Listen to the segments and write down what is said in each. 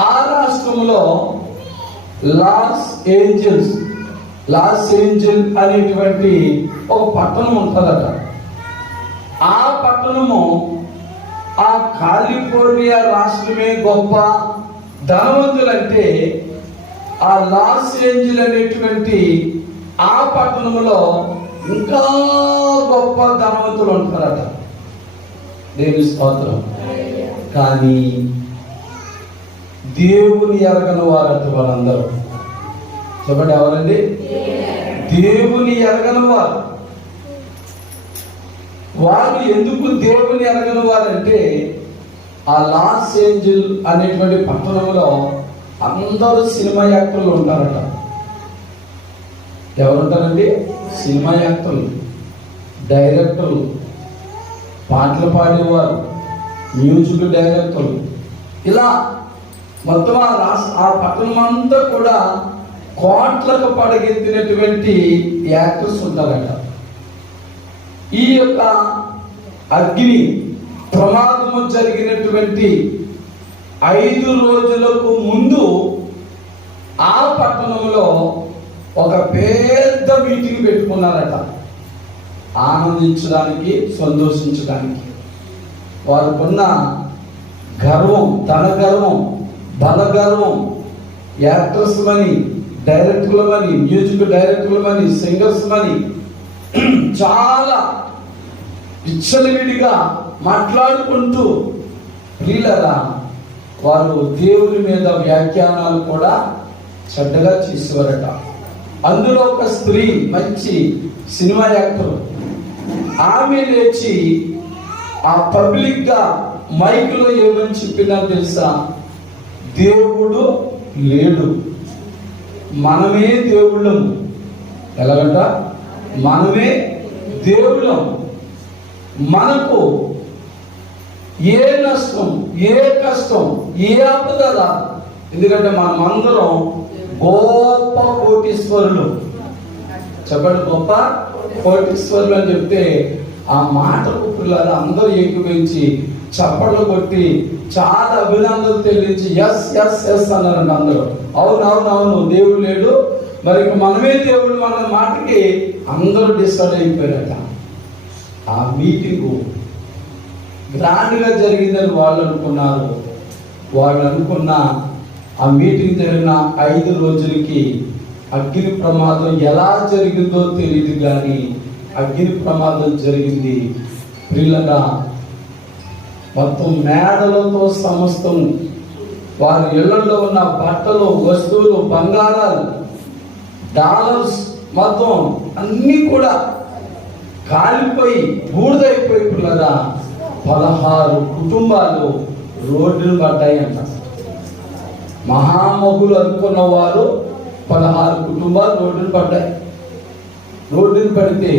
ఆ రాష్ట్రంలో Los Angeles అనేటువంటి ఒక పట్టణం ఉంటుందట. ఆ పట్టణము ఆ కాలిఫోర్నియా రాష్ట్రమే గొప్ప ధనవంతులంటే ఆ లాస్ ఏంజల్ అనేటువంటి ఆ పట్టణంలో ఇంకా గొప్ప ధనవంతులు ఉంటారట. దేవుని స్తోత్రం. కానీ దేవుని ఎరగని వారట వారందరూ. చెప్పండి, ఎవరండి? దేవుని ఎరగని వారు. వారు ఎందుకు దేవుని ఎరగని వారంటే ఆ లాస్ ఏంజల్ అనేటువంటి పట్టణంలో అందరూ సినిమా యాక్టర్లు ఉంటారట. ఎవరుంటారండి? సినిమా యాక్టర్లు, డైరెక్టర్లు, పాటలు పాడేవారు, మ్యూజిక్ డైరెక్టర్లు, ఇలా మొత్తం ఆ పట్టణం అంతా కూడా కోట్లకు పడగెత్తినటువంటి యాక్టర్స్ ఉంటారట. ఈ యొక్క అగ్ని ప్రమాదము జరిగినటువంటి 5 రోజులకు ముందు ఆ పట్టణంలో ఒక పెద్ద మీటింగ్ పెట్టుకున్నారట. ఆనందించడానికి, సంతోషించడానికి. వారికున్న గర్వం, ధన గర్వం, బల గర్వం, యాక్టర్స్ మని, డైరెక్టర్ల మని, మ్యూజిక్ డైరెక్టర్ల మని, సింగర్స్ మని చాలా విచ్చలవిడిగా మాట్లాడుకుంటూ ప్రియులరా వారు దేవుని మీద వ్యాఖ్యానాలు కూడా చెడ్డగా చేసేవారట. అందులో ఒక స్త్రీ, మంచి సినిమా యాక్టర్, ఆమె లేచి ఆ పబ్లిక్ గా మైక్లో ఏమని చెప్పినా తెలుసా? దేవుడు లేడు, మనమే దేవుళ్ళం. ఎలాగంట? మనమే దేవుళ్ళం. మనకు ఏ నష్టం, ఏ కష్టం, ఏ ఆపద రాదు. ఎందుకంటే మనమందరం గొప్ప కోటీశ్వరులు. చెప్పండి, గొప్ప కోటీశ్వరులు అని చెప్తే ఆ మాటకు పిల్లలు అందరూ ఏకీభవించి చప్పట్లు కొట్టి చాలా అభినందనలు తెలియచి ఎస్ ఎస్ ఎస్ అన్నారండి అందరూ. అవును, దేవుడు లేడు, మరి మనమే దేవుడు మన మాటకి అందరూ డిసైడ్ అయిపోయారట. ఆ మీటింగు గ్రాండ్గా జరిగిందని వాళ్ళు అనుకున్నారు. వాళ్ళు అనుకున్న ఆ మీటింగ్ జరిగిన 5 రోజులకి అగ్ని ప్రమాదం ఎలా జరిగిందో తెలియదు, కానీ అగ్ని ప్రమాదం జరిగింది. ప్రియులగా మొత్తం మేడలతో సమస్తం, వారి ఇళ్లలో ఉన్న బట్టలు, వస్తువులు, బంగారాలు, డాలర్స్ మొత్తం అన్నీ కూడా కాలిపోయి బూడిదైపోయి పిల్లగా 16 కుటుంబాలు రోడ్డును పడ్డాయి అంట. మహామహులు అనుకున్న వారు 16 కుటుంబాలు రోడ్డును పడ్డాయి. రోడ్డును పడితే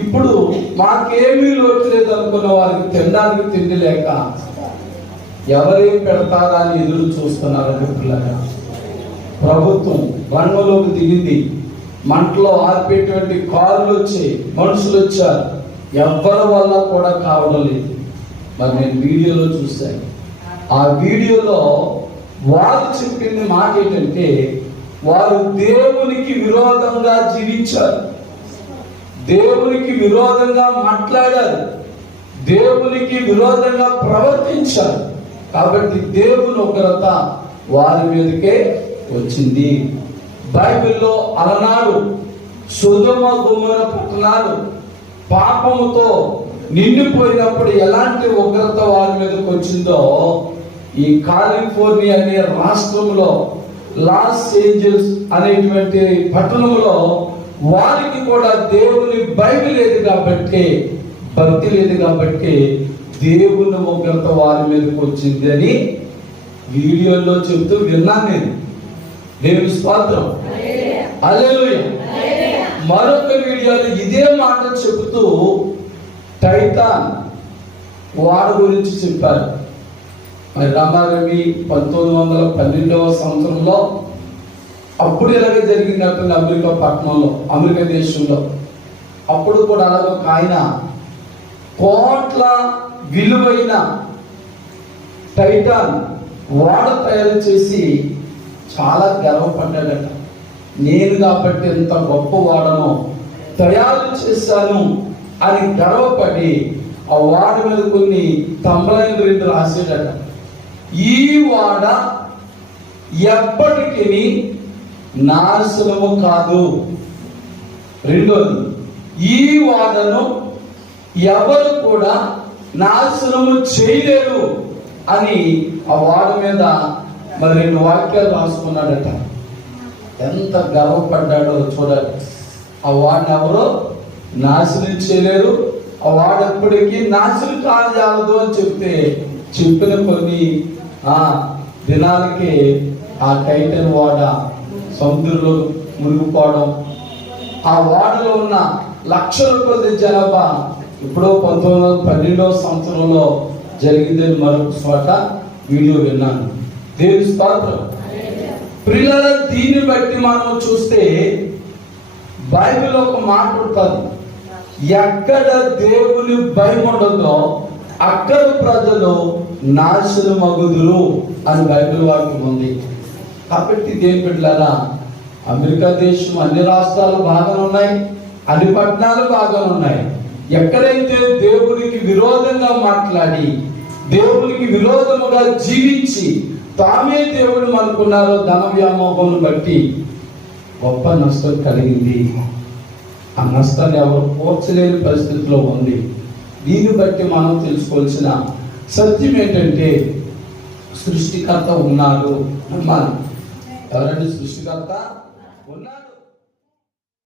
ఇప్పుడు మాకేమీ లోటు లేదు అనుకున్న వారికి తినడానికి తిండి లేక ఎవరేం పెడతారా అని ఎదురు చూస్తున్నారంటే పిల్లగా ప్రభుత్వం రంగంలోకి దిగింది. మంటలో ఆర్పేటువంటి కారులు వచ్చాయి, మనుషులు వచ్చారు. ఎవ్వరి వల్ల కూడా కావడం లేదు. మరి నేను వీడియోలో చూశాను. ఆ వీడియోలో వారు చెప్పింది మాట ఏంటంటే, వారు దేవునికి విరోధంగా జీవించారు, దేవునికి విరోధంగా మాట్లాడారు, దేవునికి విరోధంగా ప్రవర్తించారు. కాబట్టి దేవుని ఉగ్రత వారి మీదకే వచ్చింది. బైబిల్లో అలనాడు సొదొమ గొమొర్రా పట్టణాలు పాపముతో నిండిపోయినప్పుడు ఎలాంటి ఉగ్రత వారి మీదకి వచ్చిందో, ఈ కాలిఫోర్నియా అనే రాష్ట్రంలో లాస్ ఏంజల్స్ అనేటువంటి పట్టణంలో వారికి కూడా దేవుని బైబిల్ లేదు కాబట్టి, భక్తి లేదు కాబట్టి దేవుని ఉగ్రత వారి మీదకి వచ్చింది అని వీడియోలో చెప్తూ విన్నాను నేను. దేవుని స్తోత్రం, హల్లెలూయా. మరొక వీడియోలో ఇదే మాట చెబుతూ టైటాన్ వారి గురించి చెప్పారు. మరి రామారవి 1912వ సంవత్సరంలో అప్పుడు ఇలాగే జరిగింది అమెరికా పట్టణంలో, అమెరికా దేశంలో. అప్పుడు కూడా అలాగే ఒక ఆయన కోట్ల విలువైన టైటాన్ ఓడ తయారు చేసి చాలా గర్వపడ్డాడట. నేను కాబట్టి ఎంత గొప్ప ఓడను తయారు చేశాను అని గర్వపడి ఆ ఓడ మీద కొన్ని తమ్లైన్లు 2 రాసాడట. ఈ ఓడ ఎప్పటికీ నాశనము కాదు. రెండోది, ఈ ఓడను ఎవరు కూడా నాశనము చేయలేరు అని ఆ ఓడ మీద మరి 2 వాక్యాలు రాసుకున్నాడట. ఎంత గర్వపడ్డాడో చూడాలి. ఆ వాడిని ఎవరో నాశనం చేయలేరు, ఆ వాడు ఎప్పటికీ నాశనం కాజాలదు అని చెప్తే చెప్పిన కొన్ని దినాలకి ఆ టైటన్ ఓడ సముద్రంలో మునిగిపోవడం, ఆ ఓడలో ఉన్న లక్షల కొద్ది జనాభా ఇప్పుడు 1912వ సంవత్సరంలో జరిగిందని మరొక చోట వీడియో విన్నాను. దేవుని స్తోత్రం. ప్రియులారా, దీన్ని బట్టి మనం చూస్తే బైబిల్ ఒక మాట ఉంటుంది, ఎక్కడ దేవుని భయం ఉండదో అక్కడ ప్రజలు నాశనమగుదురు అని బైబిల్ వాక్యం ఉంది. కాబట్టి దేవుని బిడ్డలారా, అమెరికా దేశం అన్ని రాష్ట్రాలు బాగానే ఉన్నాయి, అన్ని పట్టణాలు బాగానే ఉన్నాయి. ఎక్కడైతే దేవునికి విరోధంగా మాట్లాడి దేవునికి విరోధముగా జీవించి తామే దేవుడు అనుకున్నారో ధన వ్యామోహం బట్టి గొప్ప నష్టం కలిగింది. ఆ నష్టాన్ని ఎవరు పోర్చలేని పరిస్థితిలో ఉంది. దీన్ని బట్టి మనం తెలుసుకోవాల్సిన సత్యం ఏంటంటే సృష్టికర్త ఉన్నాడు. ఎవరండి సృష్టికర్త? ఉన్నాడు.